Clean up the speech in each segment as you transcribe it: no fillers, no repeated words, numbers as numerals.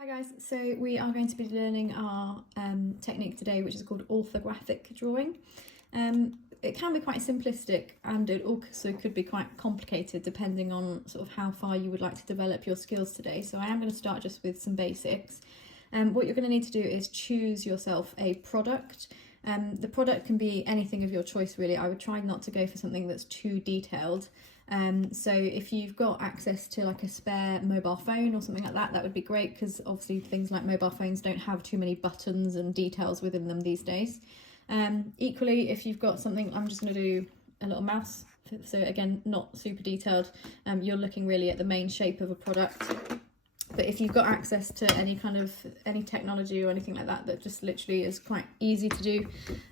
Hi guys, so we are going to be learning our technique today, which is called orthographic drawing. It can be quite simplistic and it also could be quite complicated depending on sort of how far you would like to develop your skills today. So I am going to start just with some basics. What you're going to need to do is choose yourself a product. The product can be anything of your choice really. I would try not to go for something that's too detailed. So if you've got access to like a spare mobile phone or something like that, that would be great, because obviously things like mobile phones don't have too many buttons and details within them these days. Equally, if you've got something, I'm just going to do a little mouse, so again not super detailed. You're looking really at the main shape of a product. But if you've got access to any technology or anything like that that just literally is quite easy to do,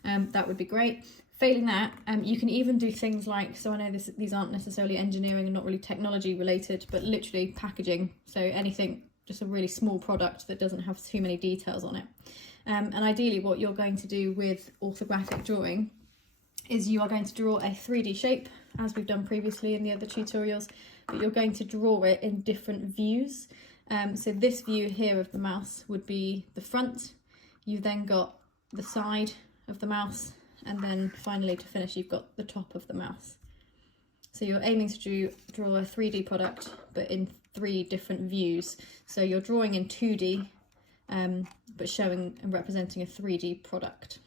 that would be great. Failing that, you can even do things like, so I know these aren't necessarily engineering and not really technology related, but literally packaging. So anything, just a really small product that doesn't have too many details on it. And ideally what you're going to do with orthographic drawing is you are going to draw a 3D shape, as we've done previously in the other tutorials, but you're going to draw it in different views. So this view here of the mouse would be the front. You've then got the side of the mouse, and then finally to finish you've got the top of the mouse. So you're aiming to draw a 3D product but in 3 different views. So you're drawing in 2D but showing and representing a 3D product.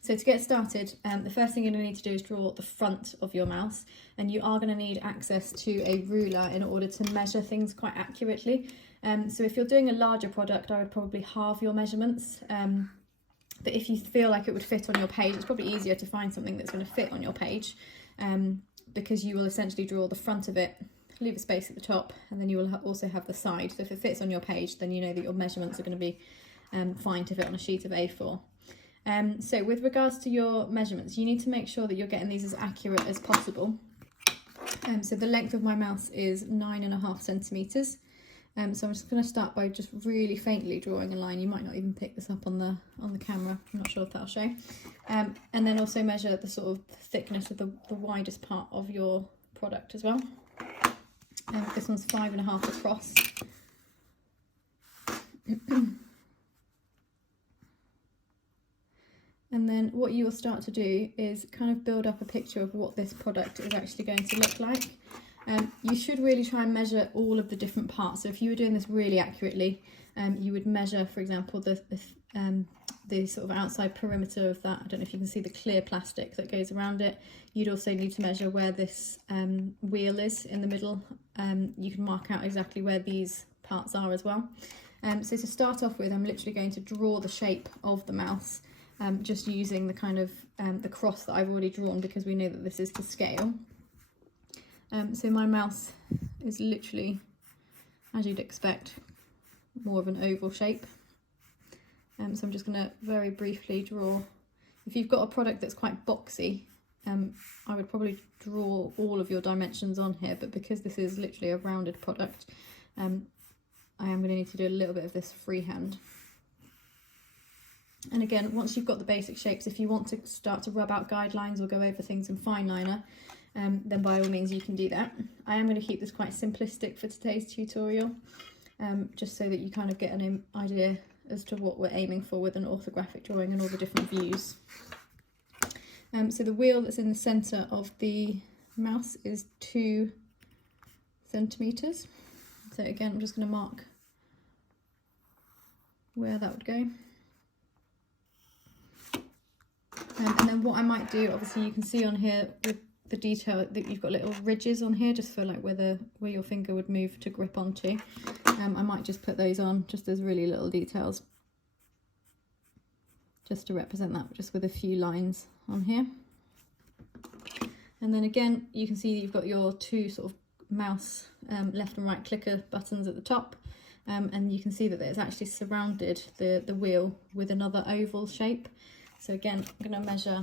So to get started, the first thing you're going to need to do is draw the front of your mouse, and you are going to need access to a ruler in order to measure things quite accurately. So if you're doing a larger product, I would probably halve your measurements. But if you feel like it would fit on your page, it's probably easier to find something that's going to fit on your page, because you will essentially draw the front of it, leave a space at the top, and then you will also have the side. So if it fits on your page, then you know that your measurements are going to be fine to fit on a sheet of A4. So with regards to your measurements, you need to make sure that you're getting these as accurate as possible. So the length of my mouse is 9.5 centimetres. So I'm just going to start by just really faintly drawing a line. You might not even pick this up on the camera. I'm not sure if that'll show. And then also measure the sort of thickness of the widest part of your product as well. This one's 5.5 across. And then what you will start to do is kind of build up a picture of what this product is actually going to look like. You should really try and measure all of the different parts. So if you were doing this really accurately, you would measure, for example, the sort of outside perimeter of that. I don't know if you can see the clear plastic that goes around it. You'd also need to measure where this wheel is in the middle. You can mark out exactly where these parts are as well. So to start off with, I'm literally going to draw the shape of the mouse, just using the kind of the cross that I've already drawn, because we know that this is to scale. So my mouse is literally, as you'd expect, more of an oval shape. So I'm just going to very briefly draw. If you've got a product that's quite boxy, I would probably draw all of your dimensions on here, but because this is literally a rounded product, I am going to need to do a little bit of this freehand. And again, once you've got the basic shapes, if you want to start to rub out guidelines or go over things in fine liner, then by all means you can do that. I am going to keep this quite simplistic for today's tutorial, just so that you kind of get an idea as to what we're aiming for with an orthographic drawing and all the different views. So the wheel that's in the centre of the mouse is 2 centimetres. So again, I'm just going to mark where that would go. And then what I might do, obviously you can see on here with the detail that you've got little ridges on here, just for like where your finger would move to grip onto. I might just put those on just as really little details, just to represent that, just with a few lines on here. And then again, you can see that you've got your 2 sort of mouse left and right clicker buttons at the top, and you can see that it's actually surrounded the wheel with another oval shape. So again, I'm going to measure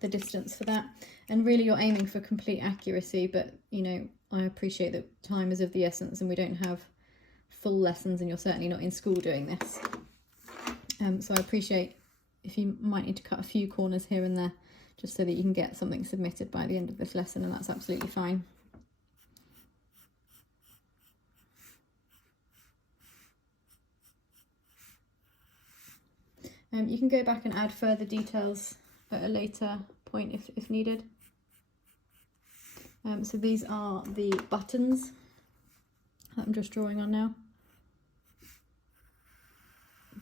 the distance for that, and really you're aiming for complete accuracy, but you know, I appreciate that time is of the essence and we don't have full lessons, and you're certainly not in school doing this. So I appreciate if you might need to cut a few corners here and there, just so that you can get something submitted by the end of this lesson, and that's absolutely fine. You can go back and add further details at a later point if needed. So these are the buttons that I'm just drawing on now.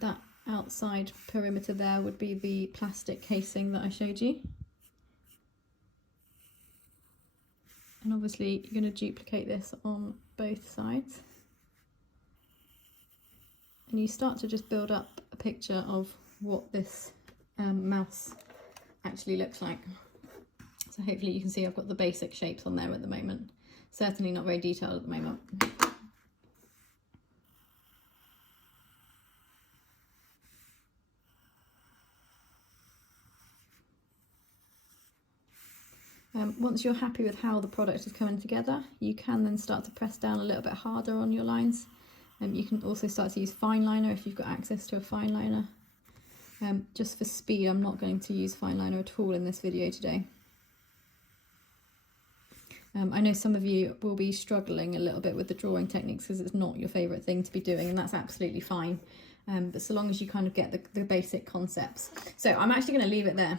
That outside perimeter there would be the plastic casing that I showed you. And obviously you're going to duplicate this on both sides. And you start to just build up a picture of what this mouse actually looks like. So hopefully you can see I've got the basic shapes on there at the moment. Certainly not very detailed at the moment. Once you're happy with how the product is coming together, you can then start to press down a little bit harder on your lines. You can also start to use fine liner if you've got access to a fine liner. Just for speed, I'm not going to use fine liner at all in this video today. I know some of you will be struggling a little bit with the drawing techniques because it's not your favourite thing to be doing, and that's absolutely fine. But so long as you kind of get the basic concepts. So I'm actually going to leave it there.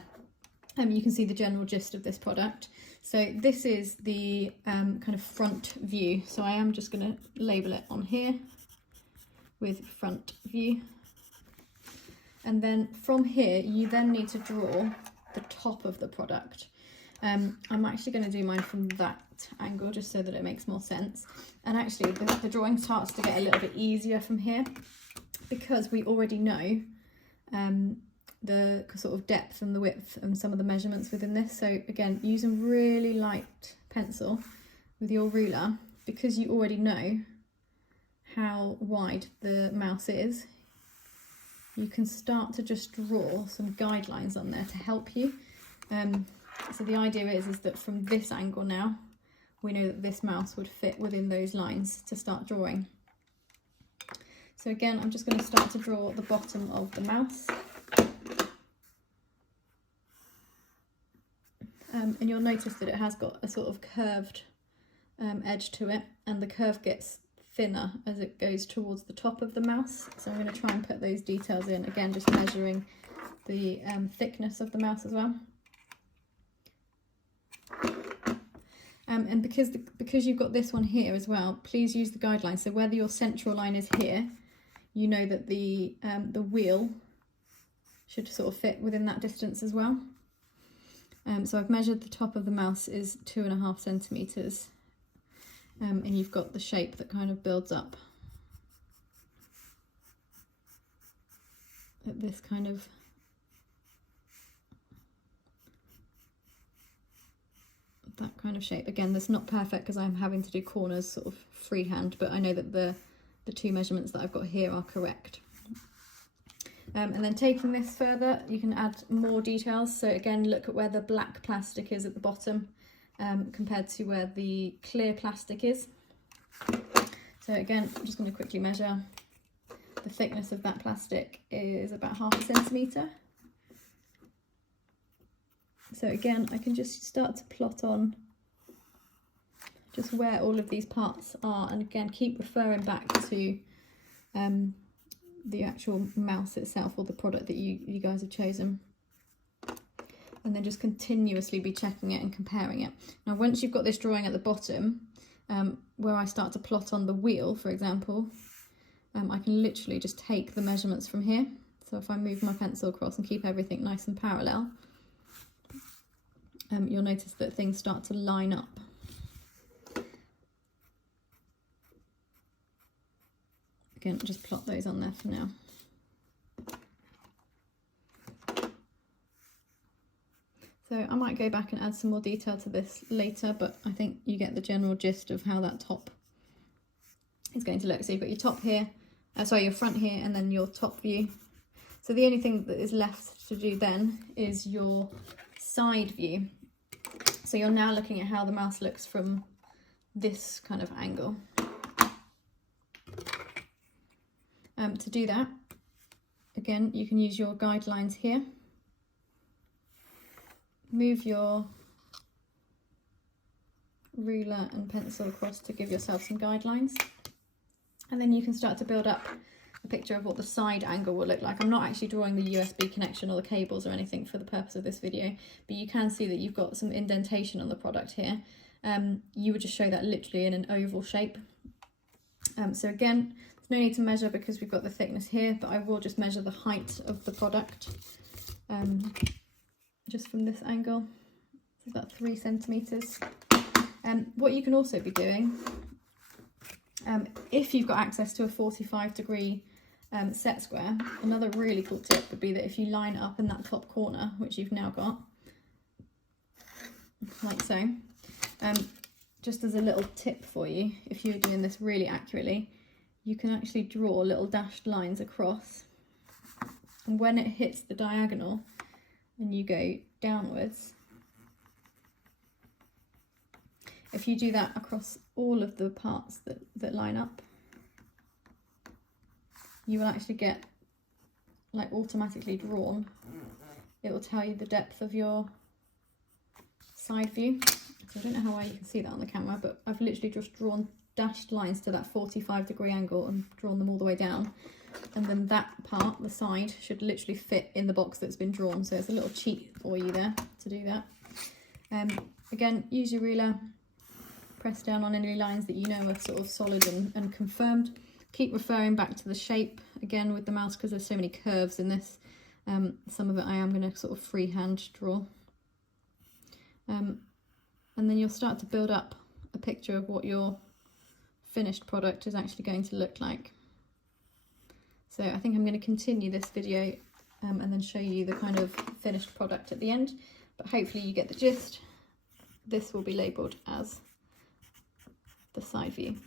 You can see the general gist of this product. So this is the kind of front view. So I am just going to label it on here with front view. And then from here, you then need to draw the top of the product. I'm actually going to do mine from that angle just so that it makes more sense. And actually the drawing starts to get a little bit easier from here because we already know the sort of depth and the width and some of the measurements within this. So again, using really light pencil with your ruler, because you already know how wide the mouse is, you can start to just draw some guidelines on there to help you. So the idea is that from this angle now, we know that this mouse would fit within those lines to start drawing. So again, I'm just going to start to draw the bottom of the mouse. And you'll notice that it has got a sort of curved edge to it, and the curve gets thinner as it goes towards the top of the mouse. So I'm going to try and put those details in, again just measuring the thickness of the mouse as well. And because you've got this one here as well, please use the guidelines. So whether your central line is here, you know that the wheel should sort of fit within that distance as well. So I've measured the top of the mouse is 2.5 centimetres, and you've got the shape that kind of builds up at this kind of shape. Again, that's not perfect because I'm having to do corners sort of freehand, but I know that the two measurements that I've got here are correct. And then taking this further, you can add more details. So again, look at where the black plastic is at the bottom compared to where the clear plastic is. So again, I'm just going to quickly measure. The thickness of that plastic is about 0.5 centimetre. So again, I can just start to plot on just where all of these parts are, and again, keep referring back to the actual mouse itself or the product that you guys have chosen, and then just continuously be checking it and comparing it. Now once you've got this drawing at the bottom, where I start to plot on the wheel, for example, I can literally just take the measurements from here. So if I move my pencil across and keep everything nice and parallel, you'll notice that things start to line up. Again, just plot those on there for now. So I might go back and add some more detail to this later, but I think you get the general gist of how that top is going to look. So you've got your top here, your front here, and then your top view. So the only thing that is left to do then is your side view. So you're now looking at how the mouse looks from this kind of angle. To do that, again, you can use your guidelines here. Move your ruler and pencil across to give yourself some guidelines. And then you can start to build up a picture of what the side angle will look like. I'm not actually drawing the USB connection or the cables or anything for the purpose of this video, but you can see that you've got some indentation on the product here. You would just show that literally in an oval shape. So again, there's no need to measure because we've got the thickness here, but I will just measure the height of the product just from this angle. It's about 3 centimetres. What you can also be doing, if you've got access to a 45-degree set square, another really cool tip would be that if you line it up in that top corner, which you've now got, like so, just as a little tip for you, if you're doing this really accurately, you can actually draw little dashed lines across, and when it hits the diagonal and you go downwards, if you do that across all of the parts that line up, you will actually get, like, automatically drawn. It will tell you the depth of your side view. So I don't know how well you can see that on the camera, but I've literally just drawn dashed lines to that 45-degree angle and drawn them all the way down. And then that part, the side, should literally fit in the box that's been drawn. So it's a little cheat for you there to do that. Again, use your ruler, press down on any lines that you know are sort of solid and confirmed. Keep referring back to the shape again with the mouse because there's so many curves in this. Some of it I am going to sort of freehand draw. And then you'll start to build up a picture of what your finished product is actually going to look like. So I think I'm going to continue this video and then show you the kind of finished product at the end, but hopefully you get the gist. This will be labelled as the side view.